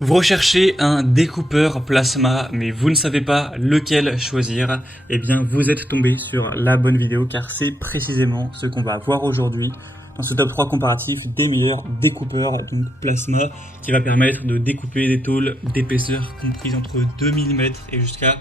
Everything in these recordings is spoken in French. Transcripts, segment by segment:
Vous recherchez un découpeur plasma, mais vous ne savez pas lequel choisir, eh bien vous êtes tombé sur la bonne vidéo car c'est précisément ce qu'on va voir aujourd'hui dans ce top 3 comparatif des meilleurs découpeurs donc plasma qui va permettre de découper des tôles d'épaisseur comprises entre 2 mm et jusqu'à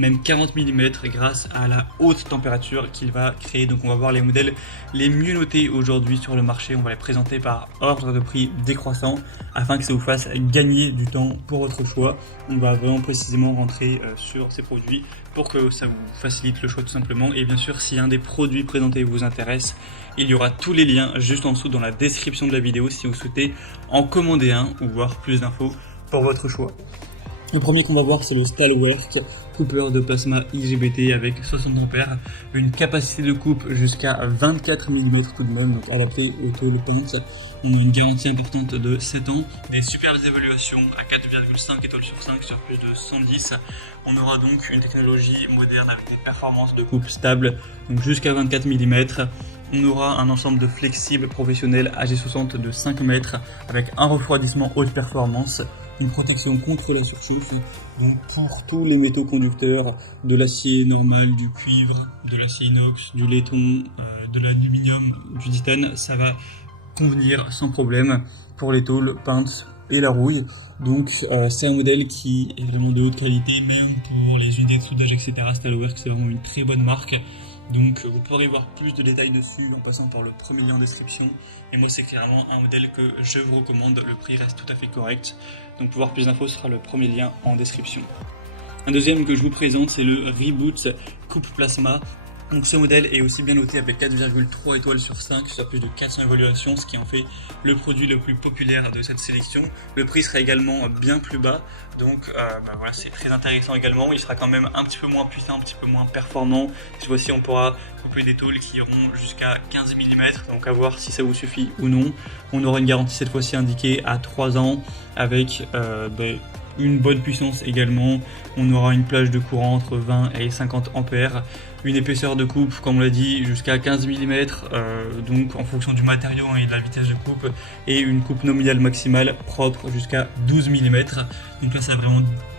même 40 mm grâce à la haute température qu'il va créer. Donc on va voir les modèles les mieux notés aujourd'hui sur le marché, on va les présenter par ordre de prix décroissant afin que ça vous fasse gagner du temps pour votre choix. On va vraiment précisément rentrer sur ces produits pour que ça vous facilite le choix tout simplement. Et bien sûr, si un des produits présentés vous intéresse, il y aura tous les liens juste en dessous dans la description de la vidéo si vous souhaitez en commander un ou voir plus d'infos pour votre choix. Le premier qu'on va voir, c'est le Stalwart coupeur de plasma IGBT avec 60 ampères, une capacité de coupe jusqu'à 24 mm tout de même, donc adapté aux tôles peintes. On a une garantie importante de 7 ans, des superbes évaluations à 4,5 étoiles sur 5 sur plus de 110. On aura donc une technologie moderne avec des performances de coupe stables, donc jusqu'à 24 mm. On aura un ensemble de flexibles professionnels AG60 de 5 mètres avec un refroidissement haute performance, une protection contre la surchauffe, donc pour tous les métaux conducteurs, de l'acier normal, du cuivre, de l'acier inox, du laiton, de l'aluminium, du titane, ça va convenir sans problème pour les tôles peintes et la rouille. Donc c'est un modèle qui est vraiment de haute qualité, même pour les unités de soudage, etc. Stalwart, c'est vraiment une très bonne marque. Donc vous pourrez voir plus de détails dessus en passant par le premier lien en description. Et moi c'est clairement un modèle que je vous recommande, le prix reste tout à fait correct. Donc pour voir plus d'infos, ce sera le premier lien en description. Un deuxième que je vous présente, c'est le Reboot Coupe Plasma. Donc ce modèle est aussi bien noté avec 4,3 étoiles sur 5 sur plus de 400 évaluations, ce qui en fait le produit le plus populaire de cette sélection. Le prix sera également bien plus bas, donc voilà, c'est très intéressant également. Il sera quand même un petit peu moins puissant, un petit peu moins performant. Cette fois-ci on pourra couper des tôles qui iront jusqu'à 15 mm, donc à voir si ça vous suffit ou non. On aura une garantie cette fois-ci indiquée à 3 ans avec une bonne puissance également. On aura une plage de courant entre 20 et 50 ampères, une épaisseur de coupe, comme on l'a dit, jusqu'à 15 mm, donc en fonction du matériau et de la vitesse de coupe, et une coupe nominale maximale propre jusqu'à 12 mm. Donc là,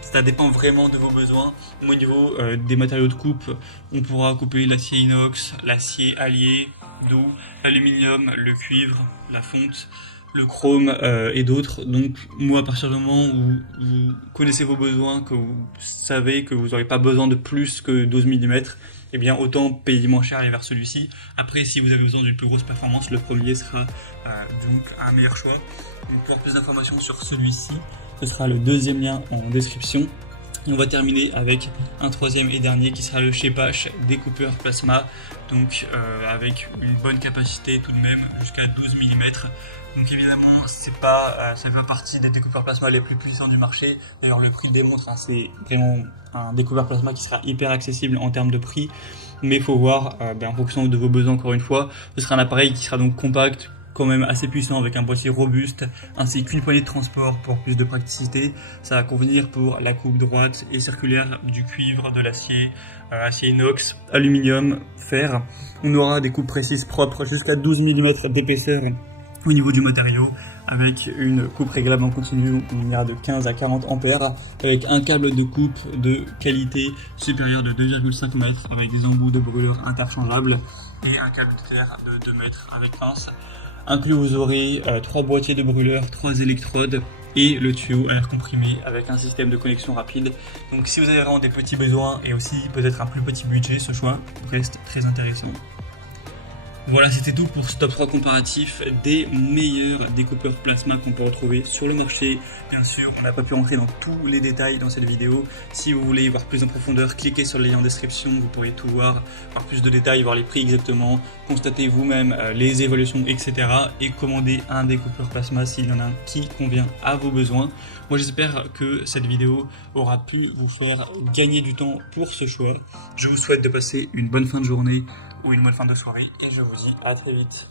ça dépend vraiment de vos besoins. Au niveau des matériaux de coupe, on pourra couper l'acier inox, l'acier allié, d'eau, l'aluminium, le cuivre, la fonte, le chrome et d'autres. Donc moi, à partir du moment où vous connaissez vos besoins, que vous savez que vous n'aurez pas besoin de plus que 12 mm, eh bien autant payer moins cher et aller vers celui-ci. Après, si vous avez besoin d'une plus grosse performance, le premier sera donc un meilleur choix. Donc pour plus d'informations sur celui-ci, ce sera le deuxième lien en description. On va terminer avec un troisième et dernier qui sera le Shepash découpeur plasma, donc avec une bonne capacité tout de même jusqu'à 12 mm. Donc évidemment, ça fait partie des découpeurs plasma les plus puissants du marché. D'ailleurs, le prix le démontre, c'est vraiment un découpeur plasma qui sera hyper accessible en termes de prix. Mais il faut voir, en fonction de vos besoins encore une fois, ce sera un appareil qui sera donc compact, quand même assez puissant avec un boîtier robuste ainsi qu'une poignée de transport pour plus de praticité. Ça va convenir pour la coupe droite et circulaire du cuivre, de l'acier, acier inox, aluminium, fer. On aura des coupes précises propres jusqu'à 12 mm d'épaisseur au niveau du matériau, avec une coupe réglable en continu. On ira de 15 à 40 ampères avec un câble de coupe de qualité supérieure de 2,5 mètres avec des embouts de brûleur interchangeables et un câble de terre de 2 mètres avec pince. Inclus, vous aurez 3 boîtiers de brûleur, 3 électrodes et le tuyau à air comprimé avec un système de connexion rapide. Donc si vous avez vraiment des petits besoins et aussi peut-être un plus petit budget, ce choix reste très intéressant. Voilà, c'était tout pour ce top 3 comparatif des meilleurs découpeurs plasma qu'on peut retrouver sur le marché. Bien sûr, on n'a pas pu rentrer dans tous les détails dans cette vidéo. Si vous voulez voir plus en profondeur, cliquez sur le lien en description, vous pourrez tout voir plus de détails, voir les prix exactement, constater vous-même les évaluations, etc. et commander un découpeur plasma s'il y en a un qui convient à vos besoins. Moi, j'espère que cette vidéo aura pu vous faire gagner du temps pour ce choix. Je vous souhaite de passer une bonne fin de journée ou une bonne fin de soirée et je vous dis à très vite.